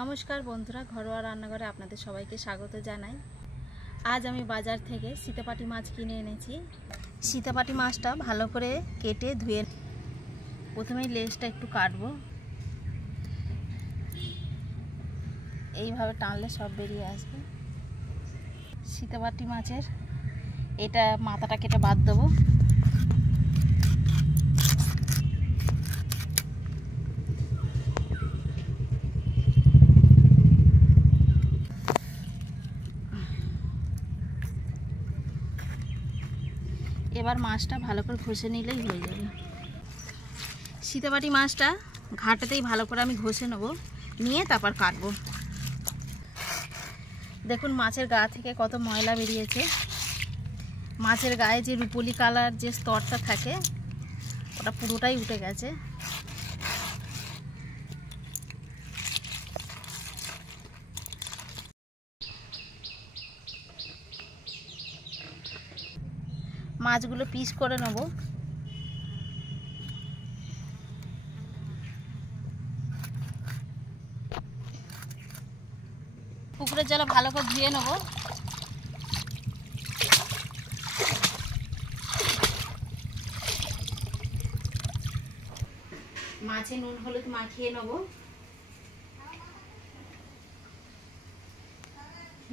নমস্কার বন্ধুরা, ঘরোয়া রান্নাঘরে আপনাদের সবাইকে স্বাগত জানাই। আজ আমি বাজার থেকে সীতাপাটি মাছ কিনে এনেছি। সীতাপাটি মাছটা ভালো করে কেটে ধুয়ে প্রথমেই লেজটা একটু কাটবো। এইভাবে টানলে সব বেরিয়ে আসবে। সীতাপাটি মাছের এটা মাথাটা কেটে বাদ দেবো। এবার মাছটা ভালো করে ঘষে নিলেই হয়ে যাবে। সীতাপাটি মাছটা ঘাটেতেই ভালো করে আমি ঘষে নেব, নিয়ে তারপর কাটবো। দেখুন মাছের গা থেকে কত ময়লা বেরিয়েছে। মাছের গায়ে যে রুপোলি কালার যে স্তরটা থাকে ওটা পুরোটাই উঠে গেছে। মাছগুলো পিস করে নেব। পুকুরের জলে ভালো করে ধুয়ে নেব। মাছে নুন হলুদ মাখিয়ে নেব।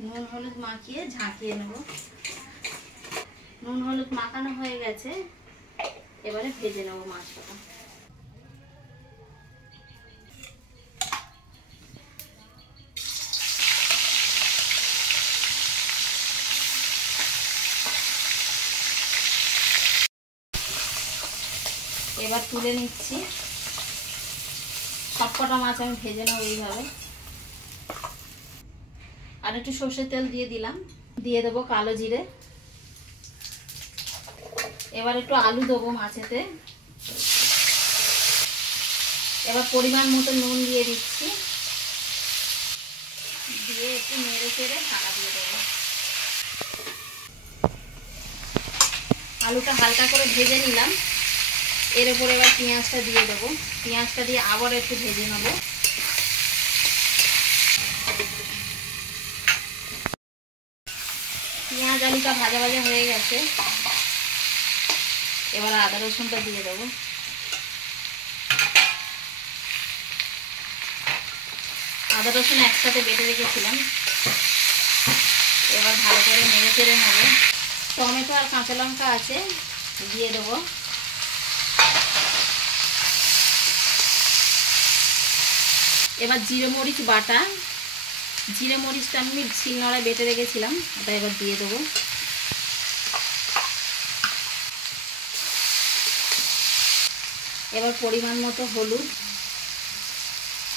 নুন হলুদ মাখিয়ে ঝাঁকিয়ে নেব। নুন হলুদ মাখানো হয়ে গেছে, এবারে ভেজে নেব মাছটা। এবার তুলে নিচ্ছি। সবকটা মাছ আমি ভেজে নেব এইভাবে। আর একটু সর্ষের তেল দিয়ে দিলাম, দিয়ে দেবো কালো জিরে। এবার একটু আলু দেবো মাছেতে। এবার পরিমাণ মতো নুন দিয়ে দিচ্ছি, দিয়ে একটু নেড়ে চেড়ে ঢাকা দিয়ে দেবো। আলুটা হালকা করে ভেজে নিলাম। এর উপর এবার পেঁয়াজটা দিয়ে দেবো। পেঁয়াজটা দিয়ে আবার একটু ভেজে নেবো। পেঁয়াজ আলুটা ভাজা ভাজা হয়ে গেছে, এবার আদা রসুনটা দিয়ে দেবো। আদা রসুন একসাথে বেটে রেখেছিলাম, এবার ভালো করে নেড়ে চেড়ে নেব। টমেটো আর কাঁচা লঙ্কা আছে, দিয়ে দেবো। এবার জিরে মরিচ বাটা, জিরে মরিচটা আমি শিলনোড়ায় বেটে রেখেছিলাম, ওটা এবার দিয়ে দেবো। এবার পরিমাণ মতো হলুদ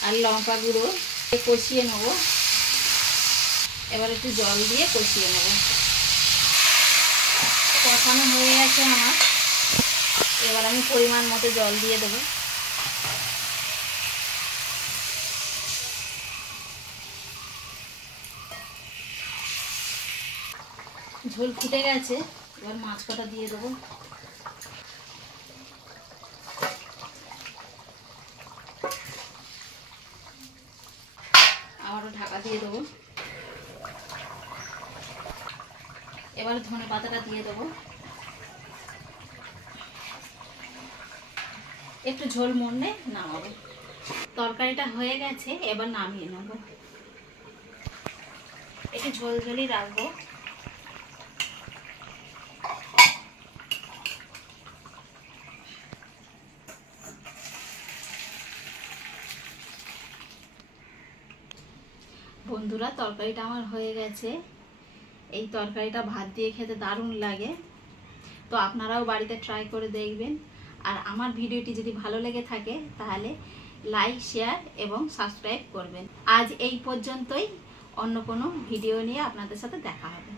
আর লঙ্কা গুঁড়ো কষিয়ে নেব। এবার একটু জল দিয়ে কষিয়ে নেব। কষানো হয়ে গেছে আমার, এবার আমি পরিমাণ মতো জল দিয়ে দেবো। ঝোল ফুটে গেছে, এবার মাছ কটা দিয়ে দেবো। আবারও ঢাকা দিয়ে দেবো। এবার ধনে পাতাটা দিয়ে দেবো। একটু ঝোল মরলে নামাবো। তরকারিটা হয়ে গেছে, এবার নামিয়ে নেব। একটু ঝোল ঝোলই রাখবো। বন্ধুরা, তরকারিটা আমার হয়ে গেছে। এই তরকারিটা ভাত দিয়ে খেতে দারুণ লাগে। তো আপনারাও বাড়িতে ট্রাই করে দেখবেন। আর আমার ভিডিওটি যদি ভালো লেগে থাকে তাহলে লাইক, শেয়ার এবং সাবস্ক্রাইব করবেন। আজ এই পর্যন্তই। অন্য কোনো ভিডিও নিয়ে আপনাদের সাথে দেখা হবে।